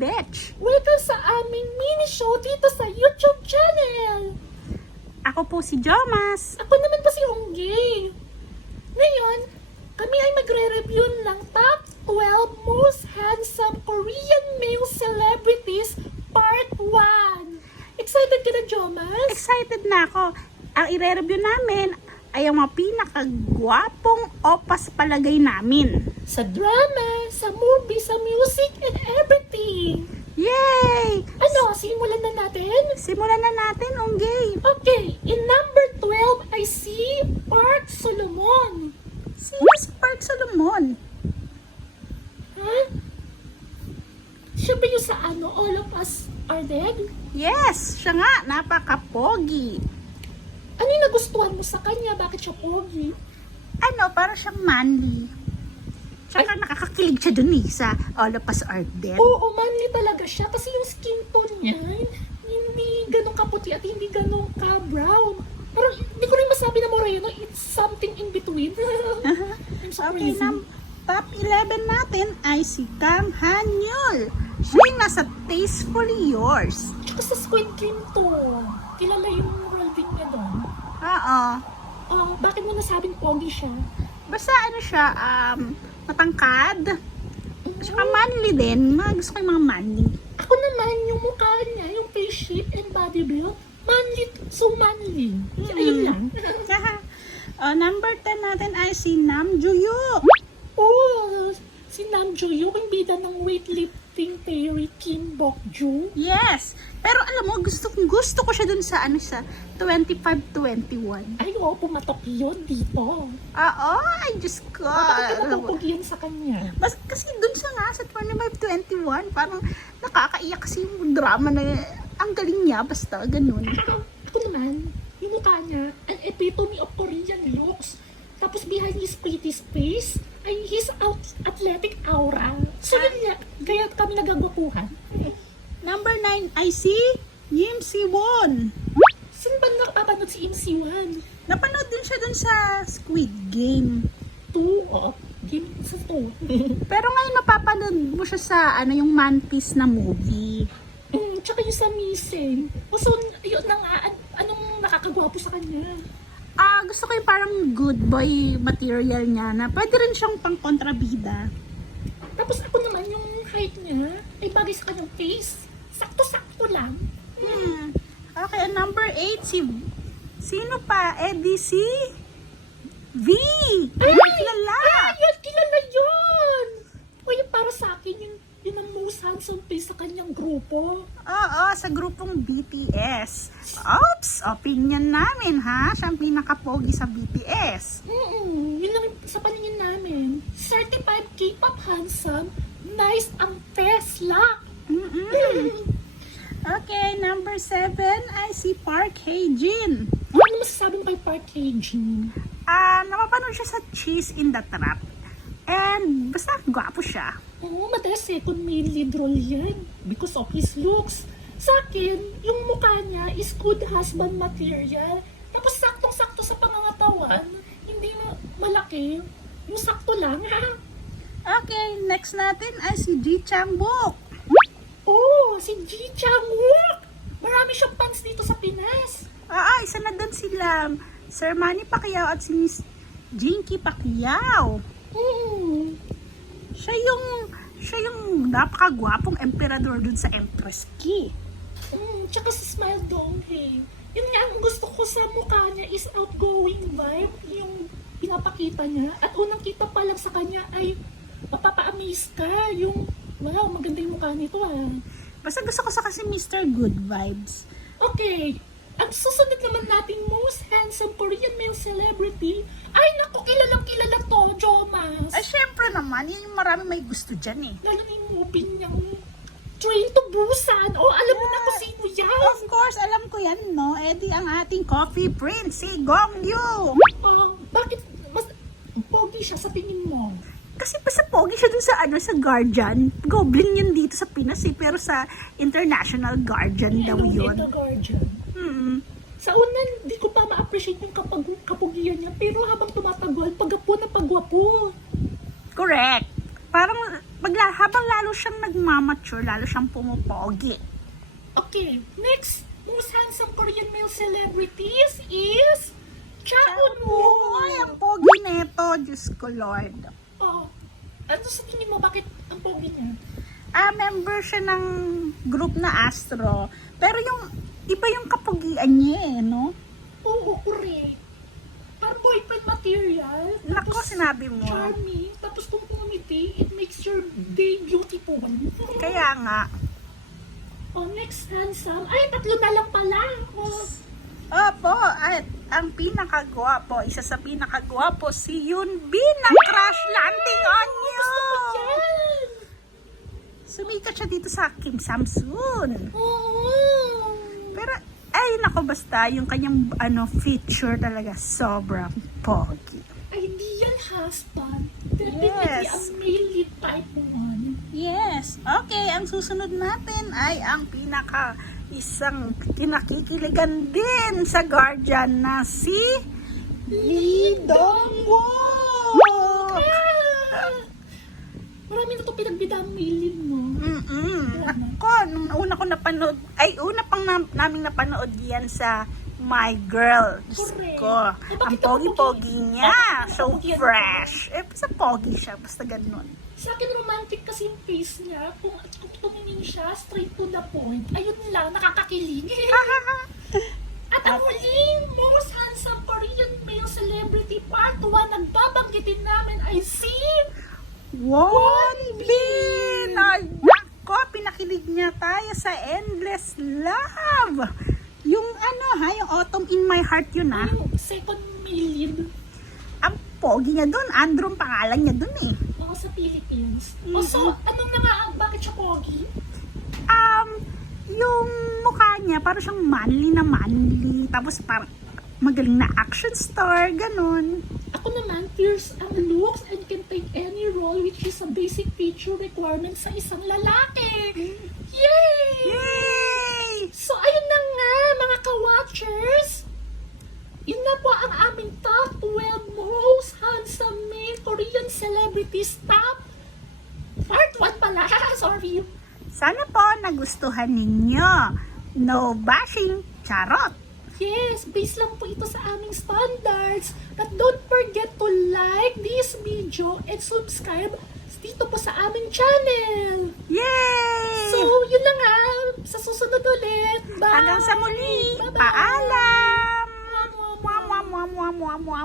Betch. Welcome sa aming mini show dito sa YouTube channel. Ako po si Jomas. Ako naman po si Onggay. Ngayon, kami ay magre-review ng top 12 most handsome Korean male celebrities part 1. Excited ka na, Jomas? Excited na ako. Ang ire-review namin ay ang mga pinakagwapong opas palagay namin. Sa drama, sa movie, sa music, and everything. Yay! Ano, simulan na natin? Simulan na natin, Onggay. Okay, in number 12, I see Park Solomon. Sino si Park Solomon? Ha? Siya ba yung sa All of Us Are Dead? Yes, siya nga, napaka-pogi. Ano yung nagustuhan mo sa kanya? Bakit siya pogi? Para siyang manly. Tsaka nakakakilig siya dun sa All of Us Are Dead. Oo, manly talaga siya. Kasi yung skin tone niya, hindi ganun kaputi at hindi ganun ka-brown. Parang hindi ko rin masabi na moreno. It's something in between. I'm so Okay, crazy. top 11 natin ay si Kang Han-yul. Siya yung nasa Tastefully Yours. Tsaka sa Squid Game to. Kilala yung role din niya doon. Oo. Bakit mo nasabing pogi siya? Basta siya, matangkad. Tsaka manly din. Gusto ko yung mga manly. Ako naman, yung mukha niya, yung face shape and body build, manly, so manly. Ayun lang. Number 10 natin ay si Nam Joo-hyuk. Oh, si Nam Joo-hyuk, yung bida ng weightlifting theory, Kim Bok-joo. Yes. Pero alam mo, gusto ko siya dun sa sa 25-21. Ay, oo, pumatok yun dito. Oo, ay Diyos ko. Bakit ka Alam mo, napupog yun sa kanya? kasi dun siya nga sa 25-21, parang nakakaiyak kasi yung drama na ang galing niya, basta ganun. Ako naman, yung mukha niya, an epitome of Korean looks. Tapos behind his pretty face, ay his athletic aura. So yun nga, kaya kami nagagwapuhan. Number 9 ay si Yim Si-won. Saan ba nakapapanood si Im Si-won? Napanood din siya dun sa Squid Game. 2, game sa 2. Pero ngayon napapanood mo siya sa yung Man Piece na movie. Tsaka yung sa Missing. So, yun na nga, anong nakakagwapo sa kanya? Gusto ko yung parang good boy material niya na pwede rin siyang pang kontrabida. Tapos ako naman, yung height niya, ay bagay sa kanyang face. Sakto-sakto lang. Okay, number 8 sino pa? Si V. Kilala. Yun, kilala yun! O yung para sa akin, yun ang most handsome face sa kanyang grupo. Oo, sa grupong BTS. Oops, opinion namin ha. Siya ang pinaka-pogi sa BTS. Yun lang sa paningin namin. Certified K-pop handsome, nice ang face lock. Okay, number 7 ay si Park Hae-jin. Ano masasabi mo kay Park Hae-jin? Napapanood siya sa Cheese in the Trap. And basta gwapo siya. Oo, madalas second male lead role yan because of his looks. Sa akin, yung mukha niya is good husband material. Tapos saktong-sakto sa pangangatawan, hindi na malaki. Yung sakto lang, ha? Okay, next natin ay si Ji Chang-wook. Oh, si Ji Chang-wook! Marami siyang fans dito sa Pinas. Isa na doon sila Sir Manny Pacquiao at si Miss Jinky Pacquiao. Siya yung napakagwapong emperador dun sa Empress Ki. Tsaka si Smile Dong-hae. Yun nga, ang gusto ko sa mukha niya is outgoing vibe. Yung pinapakita niya. At unang kita pa lang sa kanya ay mapapa-amaze ka. Yung, wow, maganda yung mukha nito Basta gusto ko sa kasi Mr. Good Vibes. Okay, ang susunod naman nating most handsome Korean male celebrity, ay naku, kilalang-kilala to, Jomas. Syempre naman, yun yung marami may gusto dyan Lalo na yung movie niyang Train to Busan. Alam mo na kung sino yan. Of course, alam ko yan, no? Ang ating coffee prince, si Gong Yoo. Bakit mas pogi siya sa tingin mo? Kasi basta pogi siya dun sa sa Guardian. Goblin yun dito sa Pinas pero sa International Guardian daw yun. Ito, Guardian. Sa una, di ko pa ma-appreciate yung kapugian niya. Pero habang tumatagal, pagwapo na pagwapo. Correct. Parang habang lalo lalo siyang nagmamature, lalo siyang pumupogi. Okay, next most handsome Korean male celebrities is Cha Eun-woo. Ay, ang pogi neto, Diyos ko Lord. Oh, ano sa tingin mo, bakit ang pogi niya? Member siya ng group na Astro, pero yung iba yung kapugian niya no? Oo, correct. Parang boyfriend material. Nako, Tapos sinabi mo. charming. Tapos kung pumiti, it makes your day beautiful. Kaya nga. Oh, next handsome. Ay, tatlo na lang pala. Oh, Opo, at ang pinakagwapo, isa sa pinakagwapo, si Yoon Bin, ang crush landing on you. yan. Sumikat siya dito sa Kim Samsoon. Oo. Pero, ay nako, basta yung kanyang feature talaga sobrang pogi. Ay, hindi yan husband. Definitely Yes. ang male lead type 1. Yes. Okay, ang susunod natin ay ang isang kinakikiligan din sa Guardian na si Lee Dong-wook. Marami na ito pinagbidang male lead mo. Ako, nung una ko napanood, una pang naming napanood yan sa My Girl. Diyos Correct. ko, Eh, ang bakit pogi-pogi niya. Bakit So pogi yan? fresh. Basta pogi siya, basta ganun. Sa akin, romantic kasi yung face niya. Kung tumingin siya, straight to the point. Ayun lang, nakakakilig. At ang huling most handsome Korean male celebrity part 1 nagbabanggitin namin ay si Won Bin! Ay, nako, pinakilig niya tayo sa Endless Love. Yung yung Autumn in My Heart yun yung second male lead Ang pogi niya dun, Andrew ang pangalan niya dun eh. ako sa Philippines. O so, anong bakit siya pogi? Yung mukha niya, parang siyang manly na manly. Tapos parang magaling na action star, ganun. Ako naman, fierce ang looks and can take any role which is a basic feature requirement sa isang lalaki. Yay! Yay! So, ayun na nga, mga ka-watchers. Yun na po ang aming top 12 most handsome male Korean celebrities top. Part 1 pala. Sorry. Sana po nagustuhan ninyo. No bashing, charot. Yes, based lang po ito sa aming standards. But don't forget to like this video and subscribe dito po sa aming channel. Yay! So, yun na nga. Sa susunod ulit. Bye! Hanggang sa muli. Bye-bye. Paalam! Mwah, mwah, mwah. Mwah, mwah, mwah, mwah, mwah, mwah.